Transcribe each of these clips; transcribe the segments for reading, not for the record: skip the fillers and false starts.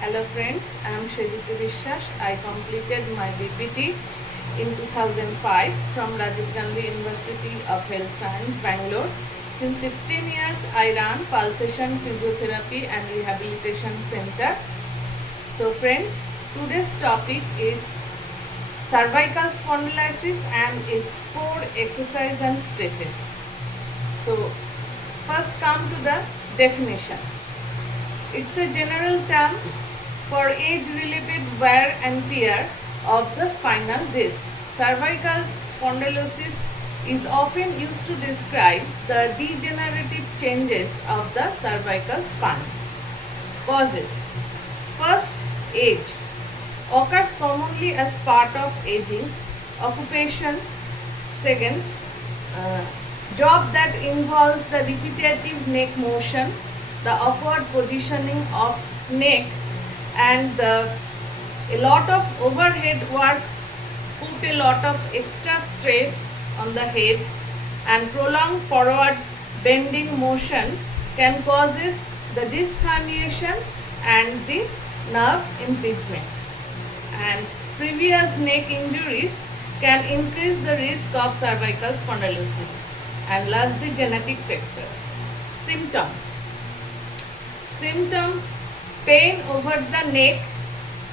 Hello friends, I am Shejiti Vishwas. I completed my BPT in 2005 from Rajiv Gandhi University of Health Science, Bangalore. Since 16 years, I run Pulsation Physiotherapy and Rehabilitation Center. So friends, today's topic is cervical spondylosis and its core exercise and stretches. So first come to the definition. It's a general term for age-related wear and tear of the spinal disc. Cervical spondylosis is often used to describe the degenerative changes of the cervical spine. Causes. First, age. Occurs commonly as part of aging. Occupation. Second, job that involves the repetitive neck motion, the upward positioning of neck, and a lot of overhead work put a lot of extra stress on the head, and prolonged forward bending motion can causes the disc herniation and the nerve impingement. And previous neck injuries can increase the risk of cervical spondylosis. And last, the genetic factor. Symptoms. Symptoms: pain over the neck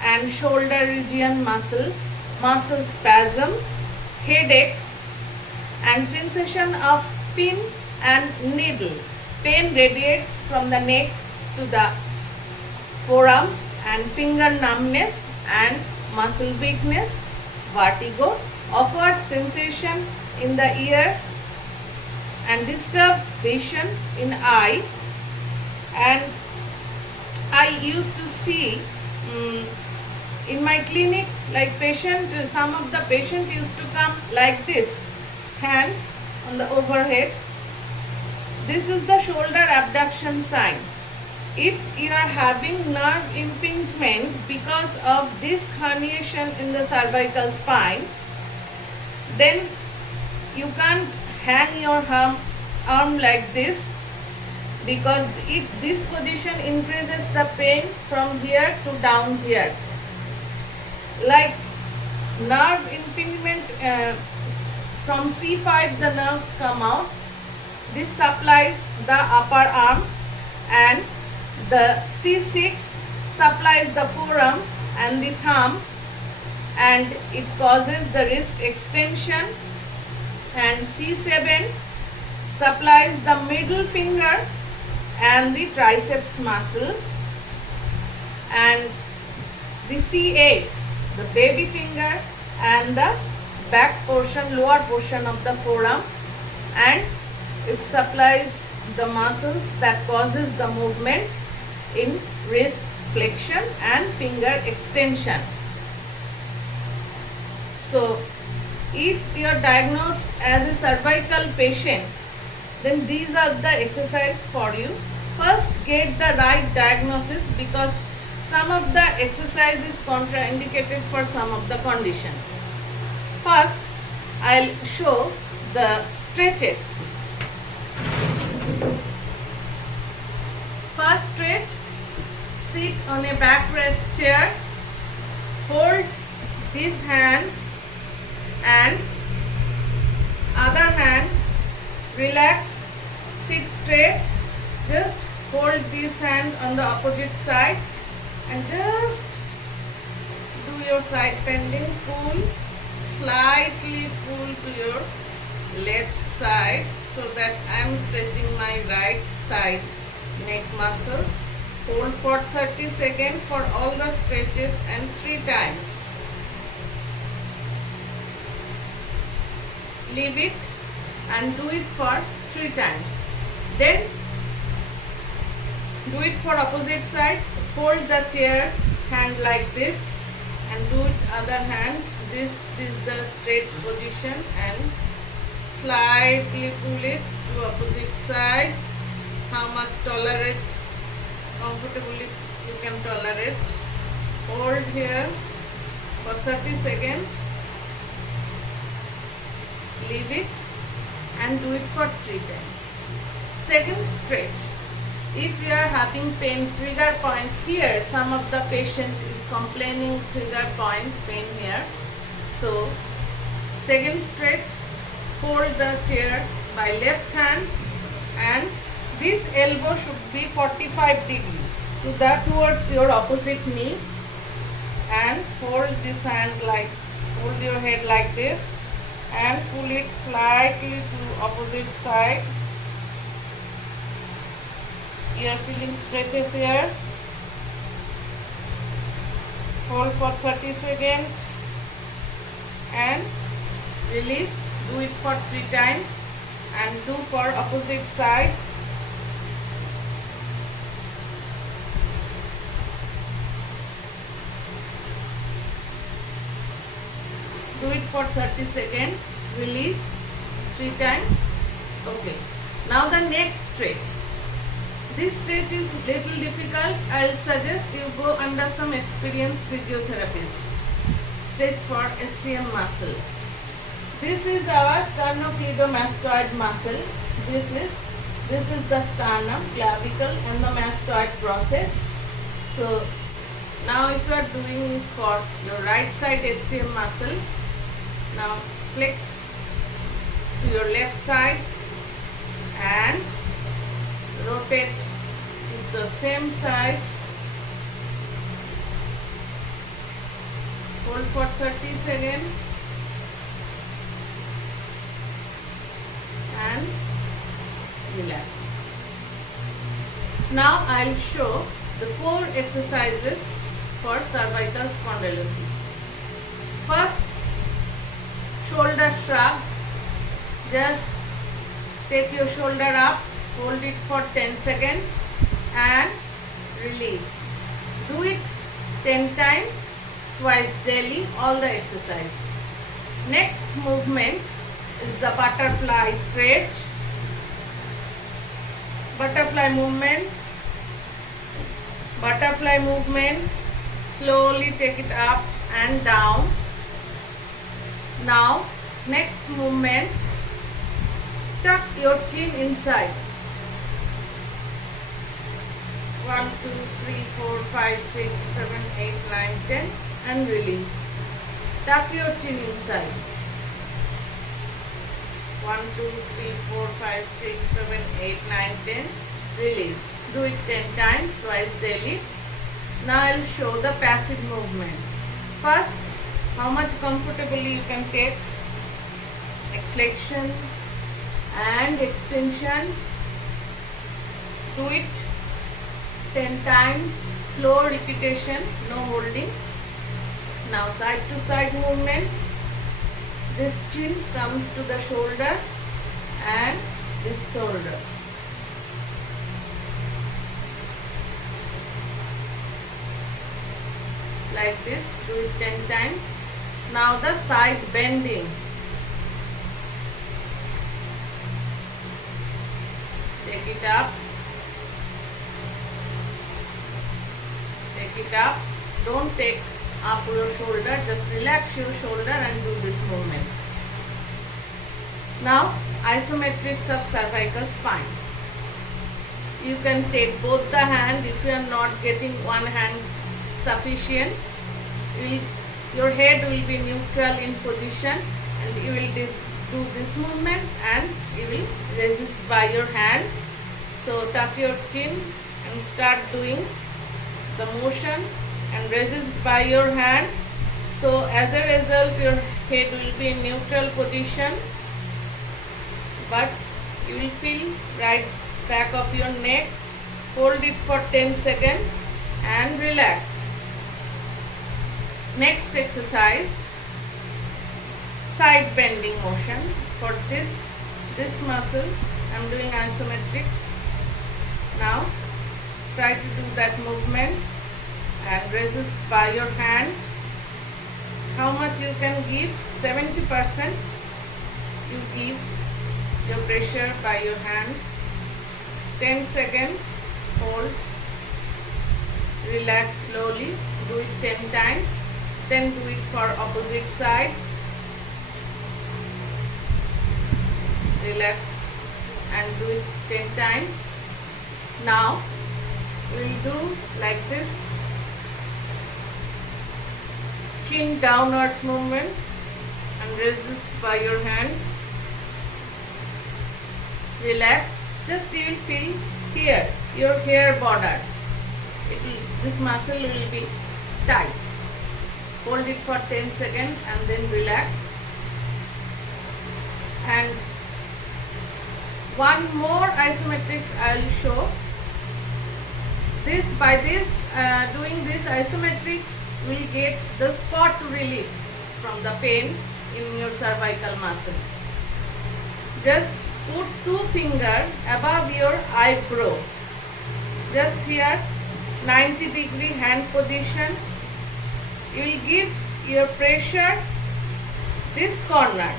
and shoulder region muscle spasm, headache, and sensation of pin and needle. Pain radiates from the neck to the forearm, and finger numbness and muscle weakness, vertigo, awkward sensation in the ear, and disturbed vision in eye. And I used to see in my clinic, like some of the patient used to come like this, hand on the overhead. This is the shoulder abduction sign. If you are having nerve impingement because of disc herniation in the cervical spine, then you can't hang your arm like this, because this position increases the pain from here to down here. Like nerve impingement, from C5 the nerves come out. This supplies the upper arm, and the C6 supplies the forearms and the thumb, and it causes the wrist extension, and C7 supplies the middle finger and the triceps muscle, and the C8 the baby finger and the back portion, lower portion of the forearm, and it supplies the muscles that causes the movement in wrist flexion and finger extension. So if you are diagnosed as a cervical patient, then these are the exercises for you. First, get the right diagnosis, because some of the exercise is contraindicated for some of the condition. First, I'll show the stretches. First stretch: sit on a backrest chair, hold this hand and other hand, relax, sit straight, just hold this hand on the opposite side and just do your side bending, pull, slightly pull to your left side, so that I am stretching my right side neck muscles. Hold for 30 seconds for all the stretches and 3 times. Leave it and do it for 3 times. Then do it for opposite side. Hold the chair hand like this and do it other hand. This is the straight position, and slightly pull it to opposite side. How much comfortably you can tolerate. Hold here for 30 seconds. Leave it and do it for 3 times. Second stretch. If you are having pain trigger point here, some of the patient is complaining trigger point pain here. So second stretch, hold the chair by left hand and this elbow should be 45 degree towards your opposite knee, and hold this hand like, hold your head like this and pull it slightly to opposite side. You are feeling stretches here. Hold for 30 seconds and release. Do it for 3 times and do for opposite side. Do it for 30 seconds. Release 3 times. Okay. Now the next stretch. This stretch is little difficult. I'll suggest you go under some experienced physiotherapist. Stretch for SCM muscle. This is our sternocleidomastoid muscle. This is the sternum, clavicle and the mastoid process. So now if you are doing it for your right side SCM muscle, now flex to your left side and rotate to the same side. Hold for 30 seconds and relax. Now I'll show the core exercises for cervical spondylosis. First, shoulder shrug. Just take your shoulder up, hold it for 10 seconds and release. Do it 10 times, twice daily, all the exercise. Next movement is the butterfly stretch. Butterfly movement. Butterfly movement. Slowly take it up and down. Now, next movement, tuck your chin inside. 1, 2, 3, 4, 5, 6, 7, 8, 9, 10 and release. Tuck your chin inside. 1, 2, 3, 4, 5, 6, 7, 8, 9, 10. Release. Do it 10 times, twice daily. Now I will show the passive movement. First, how much comfortably you can take flexion and extension. Do it 10 times, slow repetition, no holding. Now side to side movement. This chin comes to the shoulder and this shoulder. Like this, do it 10 times. Now the side bending. Take it up. Take it up. Don't take up your shoulder, just relax your shoulder and do this movement. Now isometrics of cervical spine. You can take both the hand. If you are not getting one hand sufficient, your head will be neutral in position and you will do this movement and you will resist by your hand. So tuck your chin and start doing the motion and resist by your hand. So as a result your head will be in neutral position, but you will feel right back of your neck. Hold it for 10 seconds and relax. Next exercise, side bending motion. For this muscle I am doing isometrics. Now try to do that movement and resist by your hand. How much you can give? 70% you give your pressure by your hand. 10 seconds, hold, relax slowly, do it 10 times, then do it for opposite side. Relax and do it 10 times. Now we'll do like this, chin downwards movements, and resist by your hand. Relax. Just you will feel here, your hair border. This muscle will be tight. Hold it for 10 seconds and then relax. And one more isometrics I will show. Doing this isometrics will get the spot relief from the pain in your cervical muscle. Just put 2 fingers above your eyebrow. Just here, 90-degree hand position. You will give your pressure this corner,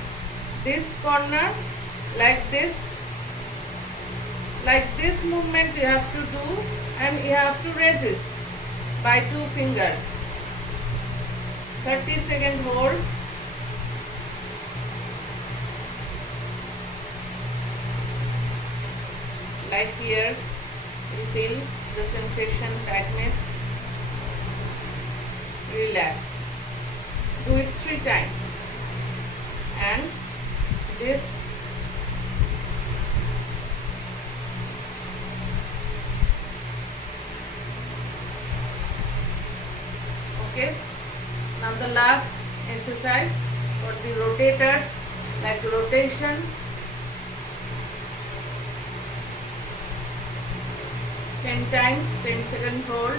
like this. Like this movement you have to do, and you have to resist by 2 fingers. 30-second hold. Like here, you feel the sensation, tightness. Relax. Do it 3 times. And this. Okay. Now the last exercise for the rotators, like rotation. 10 times, 10-second hold.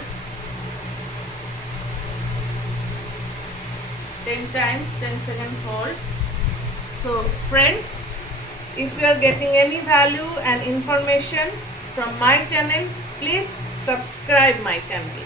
10 times, 10-second hold. So friends, if you are getting any value and information from my channel, please subscribe my channel.